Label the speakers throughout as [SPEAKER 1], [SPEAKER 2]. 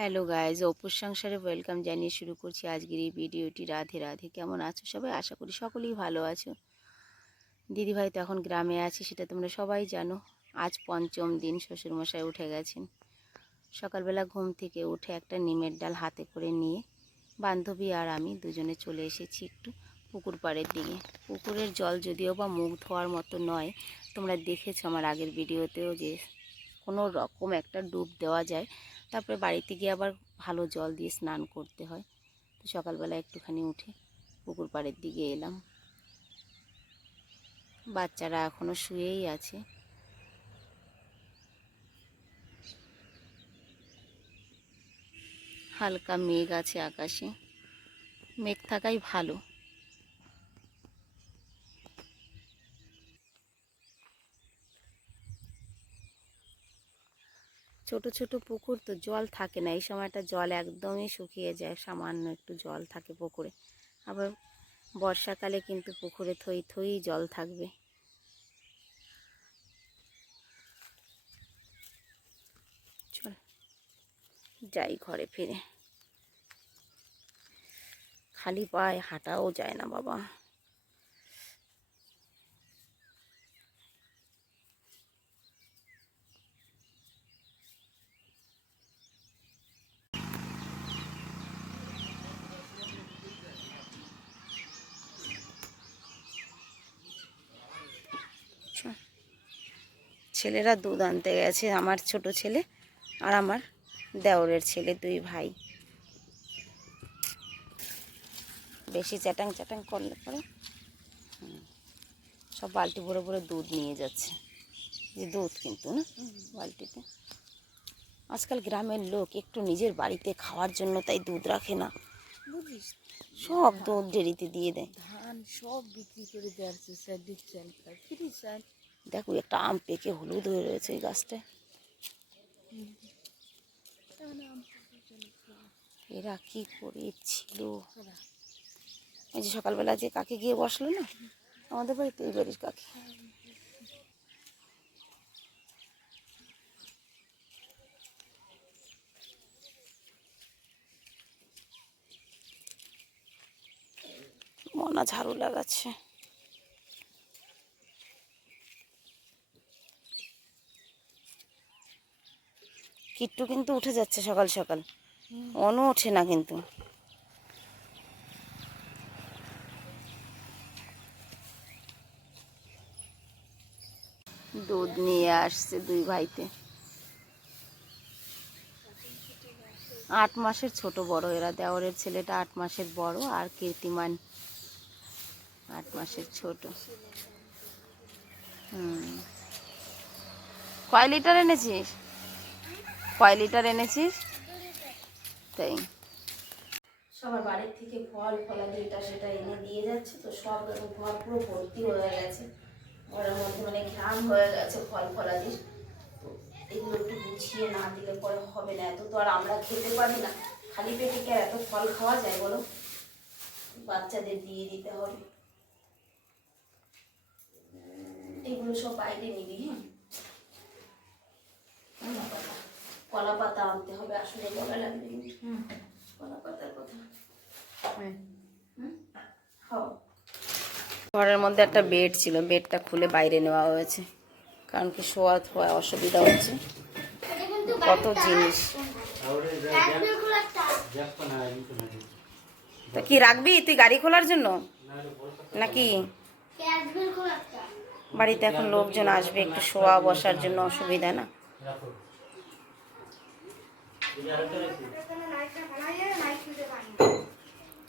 [SPEAKER 1] Hello guys অপুর সংসারে welcome জানিয়ে শুরু করছি আজকের এই ভিডিওটি। রাধে রাধে। কেমন আছো সবাই? আশা করি সকলেই ভালো আছো। দিদিভাই তো এখন গ্রামে আছে, সেটা তোমরা সবাই জানো। আজ পঞ্চম দিন, শ্বশুরমশাই উঠে গেছেন। সকালবেলা ঘুম থেকে উঠে একটা নিমের ডাল হাতে করে নিয়ে বান্ধবী আর আমি দুজনে চলে এসেছি একটু পুকুর পাড়ের দিকে। পুকুরের জল যদিও বা মুখ ধোয়ার মতো নয়, তোমরা দেখেছ আমার আগের ভিডিওতেও যে কোনো রকম একটা ডুব দেওয়া যায়। তারপরে বাড়িতে গিয়ে আবার ভালো জল দিয়ে স্নান করতে হয়। তো সকালবেলা একটুখানি উঠে পুকুর পাড়ের দিকে এলাম। বাচ্চারা এখনও শুয়েই আছে। হালকা মেঘ আছে আকাশে। মেঘ থাকাই ভালো। ছোট ছোট পুকুর তো জল থাকে না। এই সময়টা জল একদমই শুকিয়ে যায়, সামান্য একটু জল থাকে পুকুরে। আবার বর্ষাকালে কিন্তু পুকুরে থই থই জল থাকবে। চল, যাই ঘরে ফিরে। খালি পায়ে হাঁটাও যায় না বাবা চল। ছেলেরা দুধ আনতে গেছে আমার ছোট ছেলে আর আমার দেওরের ছেলে দুই ভাই। বেশি চ্যাটাং চ্যাটাং করলে পরে সব বালতি ভরে ভরে দুধ নিয়ে যাচ্ছে। যে দুধ কিন্তু না বালতিতে। আজকাল গ্রামের লোক একটু নিজের বাড়িতে খাওয়ার জন্য তাই দুধ রাখে না। সব দুধ ডেরিতে দিয়ে দেয়।
[SPEAKER 2] ধান সব বিক্রি করে দেওয়াচ্ছে স্যাডির চাল ফ্রি চাল
[SPEAKER 1] দেখো একটা আম পেকে হলুদ হয়ে রয়েছে এই গাছটায়। এরা কি করেছিল? এই যে সকালবেলা যে কাকে গিয়ে বসল না, আমাদের বাড়িতে এই বাড়ির কাকে। মনা ঝাড়ু লাগাচ্ছে। কিট্টু কিন্তু উঠে যাচ্ছে সকাল সকাল। অনু ওঠে না কিন্তু। দুধ নিয়ে আসছে দুই ভাইতে। আট মাসের ছোট বড়, এরা দেওরের ছেলেটা আট মাসের বড় আর কীর্তিমান আট মাসের ছোট। হুম। কয় লিটার এনেছিস? কয় লিটার এনেছিস? তাই। সবার বাড়ির থেকে ফল, ফলাদি এটা সেটা এনে দিয়ে যাচ্ছে, তো সব ঘর পুরো ভর্তি হয়ে গেছে। ঘরের মধ্যে মানে ঘ্রাম হয়ে গেছে ফল ফলাদির তো এগুলো একটু গুছিয়ে না দিলে পরে হবে না, এত তো আর আমরা খেতে পারি না। খালি পেটে কি এত ফল খাওয়া যায় বলো? বাচ্চাদের দিয়ে দিতে হবে। এগুলো সব বাইরে নিবি হ্যাঁ? কলা পাতা আনতে হবে আসলে বলা লাগবে কলা পাতার কথা। ঘরের মধ্যে একটা বেড ছিল বেডটা খুলে বাইরে নেওয়া হয়েছে কারণ কি শোয়া থোয়া অসুবিধা হচ্ছে। কত জিনিস। তা কি রাখবি? তুই গাড়ি খোলার জন্য? নাকি? বাড়িতে এখন লোকজন আসবে একটু শোয়া বসার জন্য অসুবিধা না?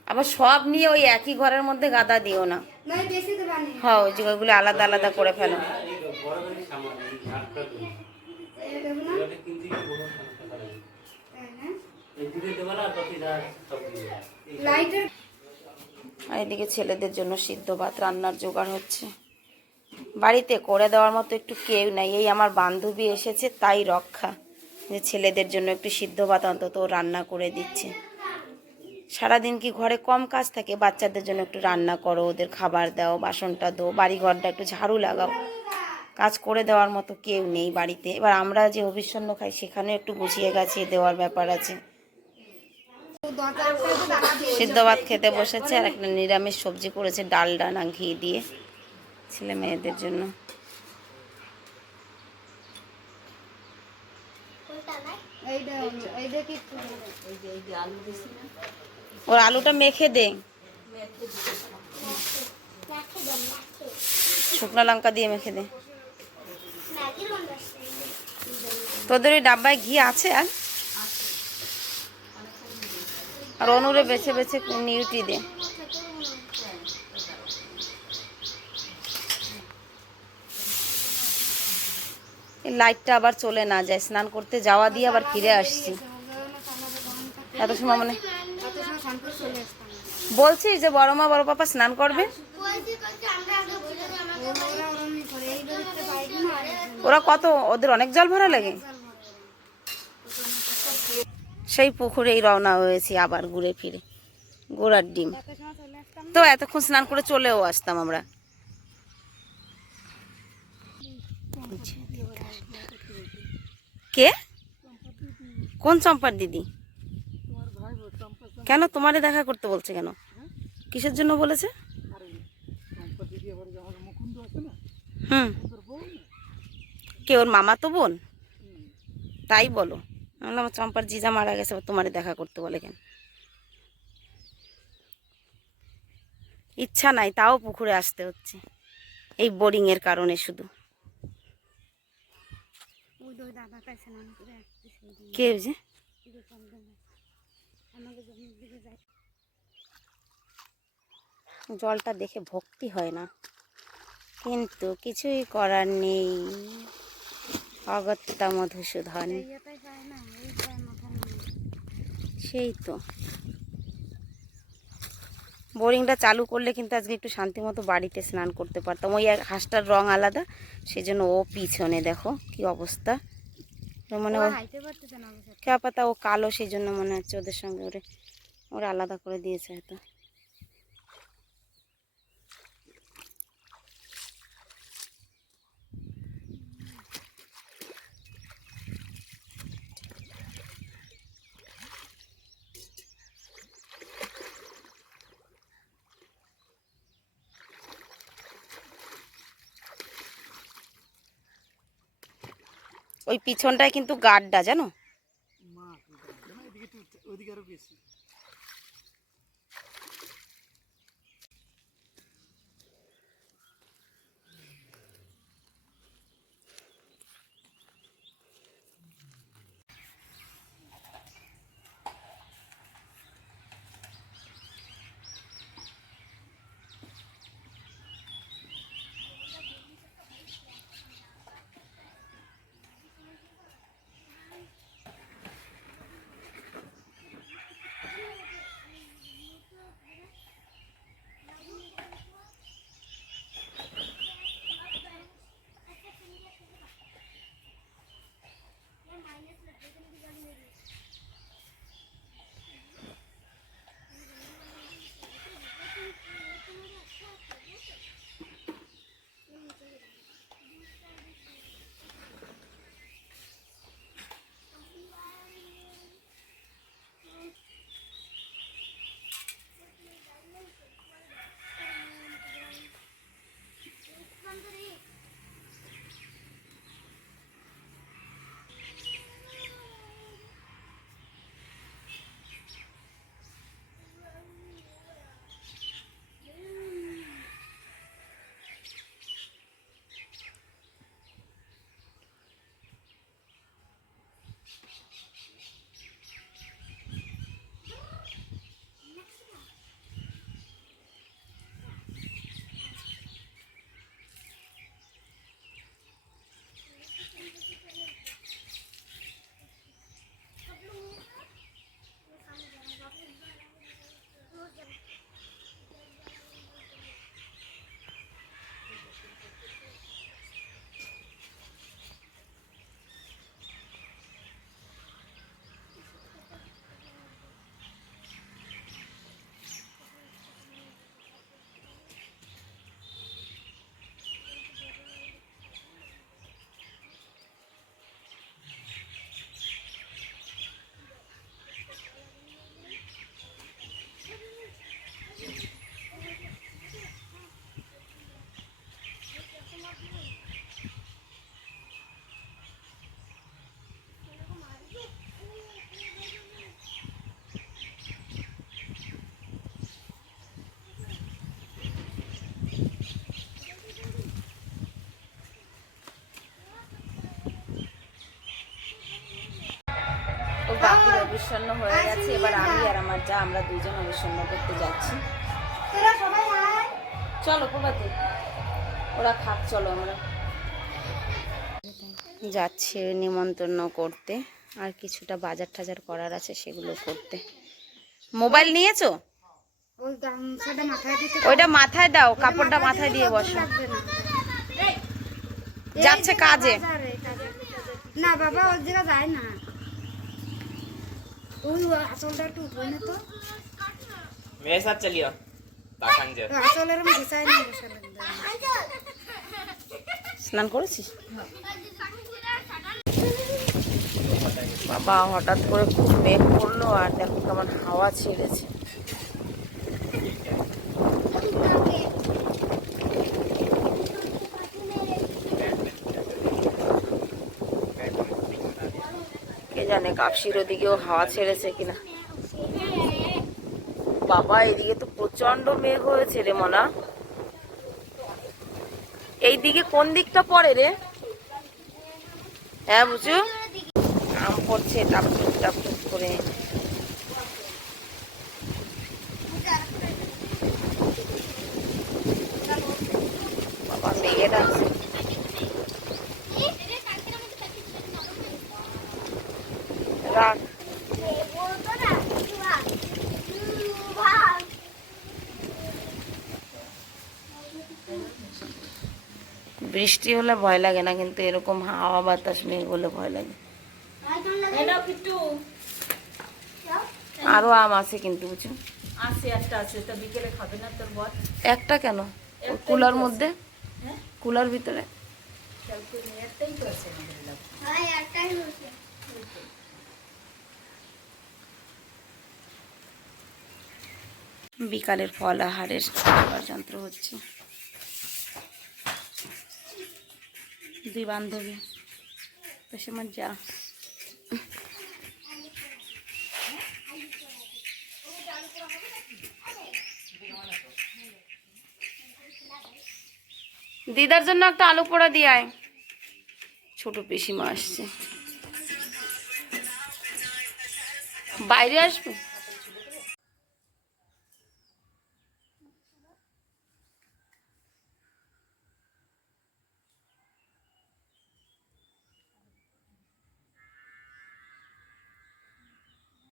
[SPEAKER 1] আবার সব নিয়ে ওই একই ঘরের মধ্যে গাদা দিও না। হ্যাঁ ওই জায়গাগুলো আলাদা আলাদা করে ফেলো। এদিকে ছেলেদের জন্য সিদ্ধ ভাত রান্নার জোগাড় হচ্ছে। বাড়িতে করে দেওয়ার মতো একটু কেউ নাই। এই আমার বান্ধবী এসেছে, তাই রক্ষা। যে ছেলেদের জন্য একটু সিদ্ধ ভাত অন্তত রান্না করে দিচ্ছে। সারাদিন কি ঘরে কম কাজ থাকে? বাচ্চাদের জন্য একটু রান্না করো, ওদের খাবার দাও, বাসনটা দো বাড়ি ঘরটা একটু ঝাড়ু লাগাও। কাজ করে দেওয়ার মতো কেউ নেই বাড়িতে। এবার আমরা যে অভিষণ্ণ খাই, সেখানেও একটু গুছিয়ে গাছিয়ে দেওয়ার ব্যাপার আছে। সিদ্ধ ভাত খেতে বসেছে আর একটা নিরামিষ সবজি করেছে, ডাল, ডানা, ঘি দিয়ে ছেলে মেয়েদের জন্য। ওর আলুটা মেখে দে। শুকনো লঙ্কা দিয়ে মেখে দে। তোদের ওই ডাব্বায় ঘি আছে আর? আর অনুরে বেছে বেছে নিউটি দে। লাইটটা আবার চলে না যায়, স্নান করতে যাওয়া দিয়ে আবার ফিরে আসছি। এত সময় মানে বলছিস যে বড় মা, বড় পাপা স্নান করবে? ওরা কত, ওদের অনেক জল ভরা লাগে? সেই পুকুরেই রওনা হয়েছি আবার ঘুরে ফিরে, গোড়ার ডিম। তো এতক্ষণ স্নান করে চলেও আসতাম আমরা। কে? কোন চম্পার দিদি? কেন তোমারে দেখা করতে বলছে কেন? কিসের জন্য বলেছে? হুম। কে ওর মামা তো বোন? তাই বলো। আমি বললাম, চম্পার জিজা মারা গেছে তোমারে দেখা করতে বলে কেন? ইচ্ছা নাই তাও পুকুরে আসতে হচ্ছে। এই বোরিং এর কারণে শুধু। কে যে? জলটা দেখে ভক্তি হয় না। কিন্তু কিছুই করার নেই। অগত্যা মধুসূদন। সেই তো। বোরিংটা চালু করলে কিন্তু আজকে একটু শান্তি মতো বাড়িতে স্নান করতে পারতাম। ওই এক হাঁসটার রং আলাদা সেই জন্য ও পিছনে দেখো কি অবস্থা। মানে ও খেয়া পাতা ও কালো সেই জন্য মনে হচ্ছে ওদের সঙ্গে ওরে ওরা আলাদা করে দিয়েছে হয়তো। ওই পিছনটায় কিন্তু গাড্ডা জানো? দিদির হয়ে গেছে এবার আমি আর আমার যা আমরা দুজন অবিষণ্ণ করতে যাচ্ছি। চলো প্রভাতে। ওরা খাক চলো আমরা। যাচ্ছি নিমন্ত্রণ করতে। আর কিছুটা বাজার টাজার করার আছে সেগুলো করতে। মোবাইল নিয়েছো?
[SPEAKER 2] ওই
[SPEAKER 1] ওইটা মাথায় দাও কাপড়টা মাথায় দিয়ে বসো। যাচ্ছে কাজে।
[SPEAKER 2] না বাবা ওর জায়গা যায় না। मेरे আসলটা একটু উপরে না তো?
[SPEAKER 3] মেরে
[SPEAKER 2] সাথ চলিও। পাখাঞ্জে হ্যাঁ, আসলের
[SPEAKER 1] স্নান করেছিস? বাবা হঠাৎ করে খুব মেঘ পড়ল আর দেখো কেমন হাওয়া ছেড়েছে। কাপসির ওদিকেও হাওয়া ছেড়েছে কিনা? বাবা, এদিকে তো প্রচণ্ড মেঘ হয়েছে রে মনা। এই দিকে কোন দিকটা পড়ে রে? হ্যাঁ বুঝু? আম পড়ছে টাপটুপ টাপটুপ করে বাবা মেঘে ডাকছে রাখ বৃষ্টি হলে ভয় লাগে না কিন্তু এরকম হাওয়া বাতাস মেঘ হলে ভয় লাগে। আরও আম আছে কিন্তু বুঝছ?
[SPEAKER 4] আছে একটা আছে তা বিকেলে খাবে না তোর বর?
[SPEAKER 1] একটা কেন? কুলার মধ্যে? কুলার ভিতরে?
[SPEAKER 4] এলাকায়।
[SPEAKER 1] বিকালের ফল আহারের যন্ত্র হচ্ছে। দুই বান্ধবী। তো সময় যা। দিদার জন্য একটা আলু পোড়া দিয়ে আয়। ছোট পিসিমা আসছে। বাইরে আসবে?